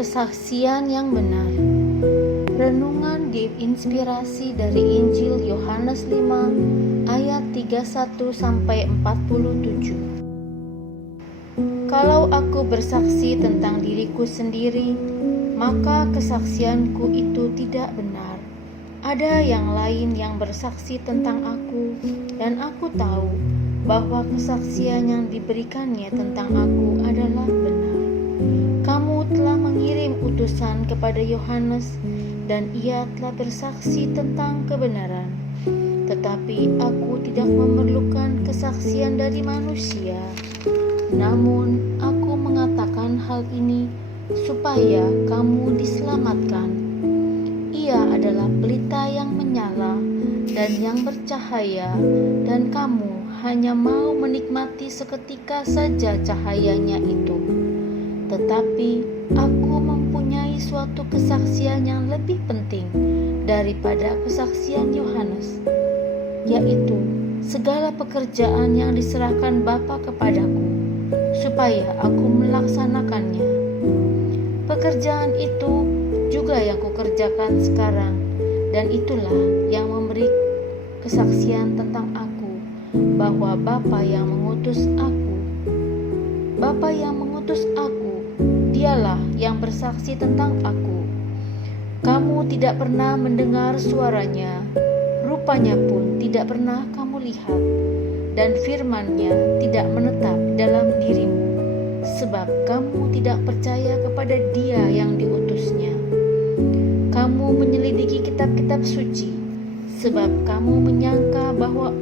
Kesaksian yang benar. Renungan diinspirasi dari Injil Yohanes 5 ayat 31 sampai 47. Kalau aku bersaksi tentang diriku sendiri, maka kesaksianku itu tidak benar. Ada yang lain yang bersaksi tentang aku, dan aku tahu bahwa kesaksian yang diberikannya tentang aku adalah benar. Kamu telah mengirim utusan kepada Yohanes, dan ia telah bersaksi tentang kebenaran. Tetapi aku tidak memerlukan kesaksian dari manusia. Namun aku mengatakan hal ini supaya kamu diselamatkan. Ia adalah pelita yang menyala dan yang bercahaya, dan kamu hanya mau menikmati seketika saja cahayanya itu. Tetapi aku mempunyai suatu kesaksian yang lebih penting daripada kesaksian Yohanes, yaitu segala pekerjaan yang diserahkan Bapa kepadaku, supaya aku melaksanakannya. Pekerjaan itu juga yang kukerjakan sekarang, dan itulah yang memberi kesaksian tentang aku, bahwa Bapa yang mengutus aku. Bapa yang mengutus aku, dialah yang bersaksi tentang aku. Kamu tidak pernah mendengar suaranya, rupanya pun tidak pernah kamu lihat, dan firman-Nya tidak menetap dalam dirimu, sebab kamu tidak percaya kepada Dia yang diutusnya. Kamu menyelidiki kitab-kitab suci, sebab kamu menyangka bahwa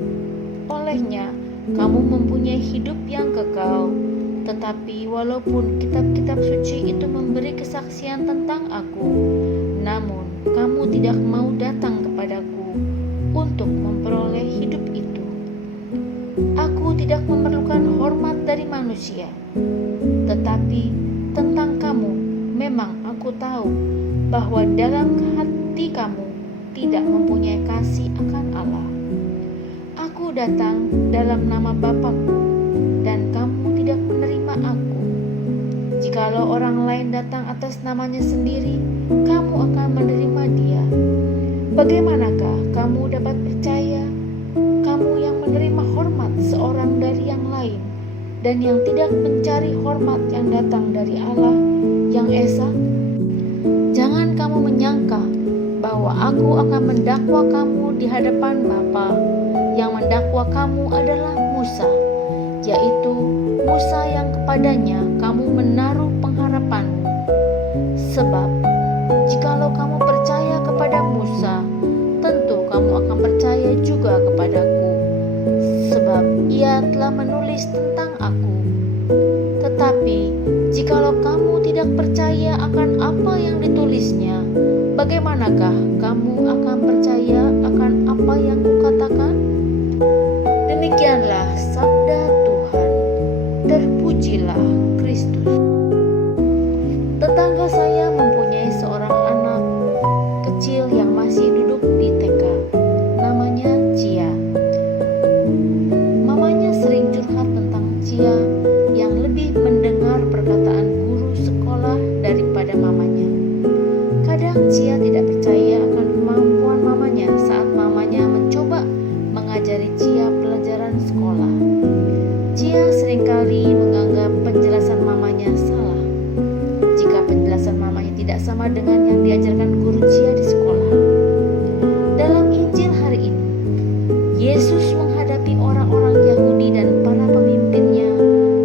olehnya kamu mempunyai hidup yang kekal. Tetapi walaupun kitab-kitab suci itu memberi kesaksian tentang aku, namun kamu tidak mau datang kepadaku untuk memperoleh hidup itu. Aku tidak memerlukan hormat dari manusia, tetapi tentang kamu memang aku tahu bahwa dalam hati kamu tidak mempunyai kasih akan Allah. Aku datang dalam nama Bapakku, dan kamu tidak menerima aku. Jikalau orang lain datang atas namanya sendiri, kamu akan menerima dia. Bagaimanakah kamu dapat percaya, kamu yang menerima hormat seorang dari yang lain, dan yang tidak mencari hormat yang datang dari Allah yang esa? Jangan kamu menyangka bahwa aku akan mendakwa kamu di hadapan Bapa. Yang mendakwa kamu adalah Musa, yaitu Musa yang kepadanya kamu menaruh pengharapanmu. Sebab jikalau kamu percaya kepada Musa, tentu kamu akan percaya juga kepadaku, sebab ia telah menulis tentang aku. Tetapi jikalau kamu tidak percaya akan apa yang ditulisnya, bagaimanakah kamu akan percaya akan apa yang kukatakan? Demikianlah sabda Tuhan. Terpujilah Kristus. Tetangga saya mempunyai seorang anak kecil yang masih duduk di TK. Namanya Cia. Mamanya sering curhat tentang Cia yang lebih mendengar perkataan guru sekolah daripada mamanya. Kadang Cia tidak percaya akan kemampuan mamanya saat mamanya mencoba mengajari Cia pelajaran sekolah. Cia seringkali menganggap penjelasan mamanya salah jika penjelasan mamanya tidak sama dengan yang diajarkan guru Cia di sekolah. Dalam Injil hari ini, Yesus menghadapi orang-orang Yahudi dan para pemimpinnya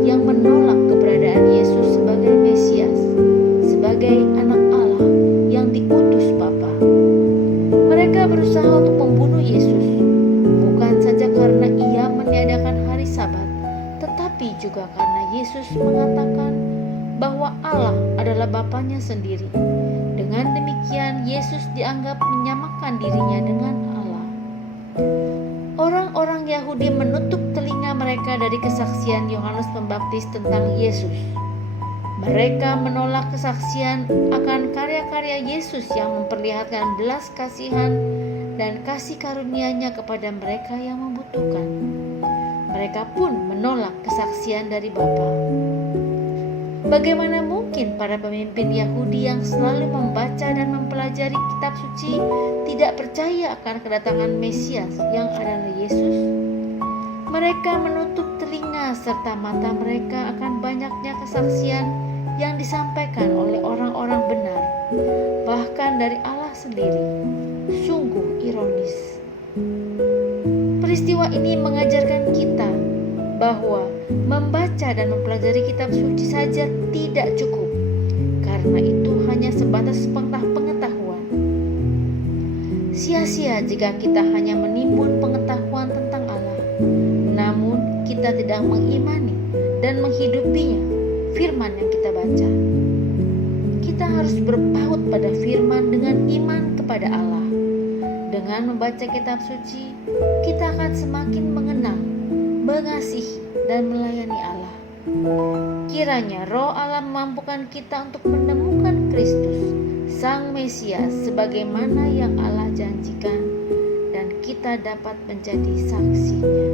yang menolak keberadaan Yesus sebagai Mesias, sebagai anak Allah yang diutus Bapa. Mereka berusaha untuk membunuh Yesus, bukan saja karena ia meniadakan hari Sabat, tetapi juga karena Yesus mengatakan bahwa Allah adalah Bapanya sendiri. Dengan demikian, Yesus dianggap menyamakan dirinya dengan Allah. Orang-orang Yahudi menutup telinga mereka dari kesaksian Yohanes Pembaptis tentang Yesus. Mereka menolak kesaksian akan karya-karya Yesus yang memperlihatkan belas kasihan dan kasih karunia-Nya kepada mereka yang membutuhkan. Mereka pun menolak kesaksian dari Bapa. Bagaimana mungkin para pemimpin Yahudi yang selalu membaca dan mempelajari kitab suci tidak percaya akan kedatangan Mesias yang adalah Yesus? Mereka menutup telinga serta mata mereka akan banyaknya kesaksian yang disampaikan oleh orang-orang benar, bahkan dari Allah sendiri. Sungguh ironis. Peristiwa ini mengajarkan kita bahwa membaca dan mempelajari kitab suci saja tidak cukup, karena itu hanya sebatas pengetahuan. Sia-sia jika kita hanya menimbun pengetahuan tentang Allah, namun kita tidak mengimani dan menghidupinya, firman yang kita baca. Kita harus berpaut pada firman dengan iman kepada Allah. Dengan membaca kitab suci, kita akan semakin mengenal, mengasihi, dan melayani Allah. Kiranya Roh Allah memampukan kita untuk menemukan Kristus, Sang Mesias, sebagaimana yang Allah janjikan, dan kita dapat menjadi saksinya.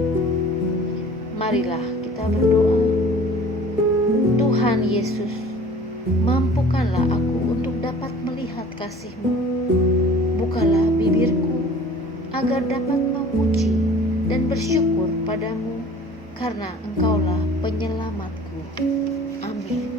Marilah kita berdoa. Tuhan Yesus, mampukanlah aku untuk dapat melihat kasih-Mu. Bukalah bibirku agar dapat memuji dan bersyukur padamu, karena Engkaulah penyelamatku. Amin.